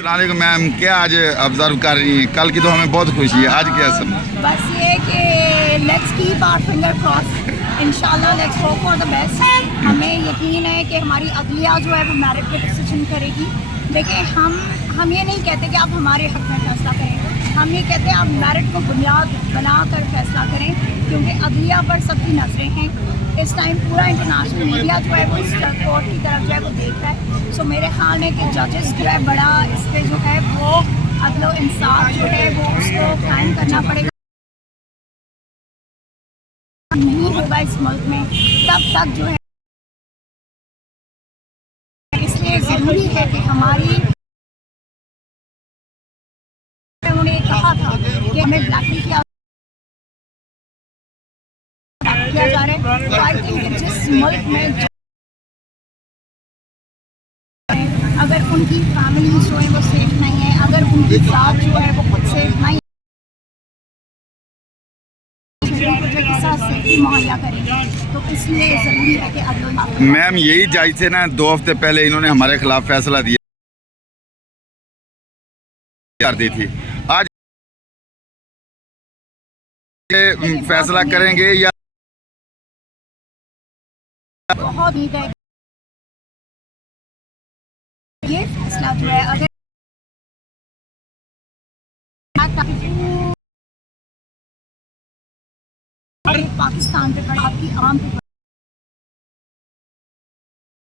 अस्सलाम मैम, क्या आज ऑब्जर्व कर रही हैं? कल की तो हमें बहुत खुशी है, आज क्या सब? बस ये कि let's keep our finger cross, इंशाल्लाह let's hope for the best. हमें यकीन है कि हमारी अदलिया जो है वो मेरिट पे डिसीजन करेगी। देखिए हम ये नहीं कहते कि आप हमारे हक में फ़ैसला करें, हम ये कहते हैं आप मेरिट को बुनियाद बनाकर फैसला करें, क्योंकि अदलिया पर सबकी नज़रें हैं। इस टाइम पूरा इंटरनेशनल मीडिया जो है वो इस कोर्ट की तरफ जो है वो देख रहा है। सो मेरे ख्याल में कि जजेस जो है बड़ा इस पर जो है वो अदल इंसाफ जो है वो उसको कायम करना पड़ेगा। नहीं होगा इस मुल्क में तब तक जो है, इसलिए ज़रूरी है कि हमारी, उन्होंने कहा था कि हमें ब्लैकमेल किया जा रहा है। तो आई थिंक जिस मुल्क में अगर उनकी फैमिली जो है वो सेफ नहीं है, अगर उनकी जात जो है वो खुद सेफ नहीं सेफ्टी मुहैया करेंगे, तो इसलिए ज़रूरी है कि अदल। मैम यही जज थे ना, 2 हफ्ते पहले इन्होंने हमारे खिलाफ फैसला दिया कर दी थी। आज ये फैसला करेंगे या बहुत उम्मीद है ये फैसला जो है अगर पाकिस्तान पे पड़ा, आपकी आम पे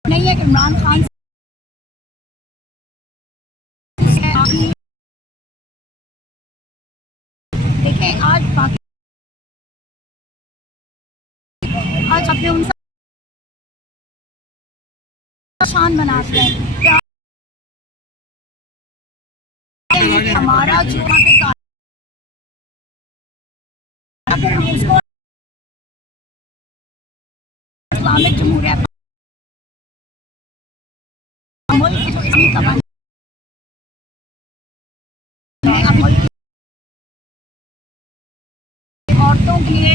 नहीं है कि इमरान खान देखें आज अपने उनसे शान बनाते हैं क्या हमारा जो इस्लामिक जमहूरिया औरतों के लिए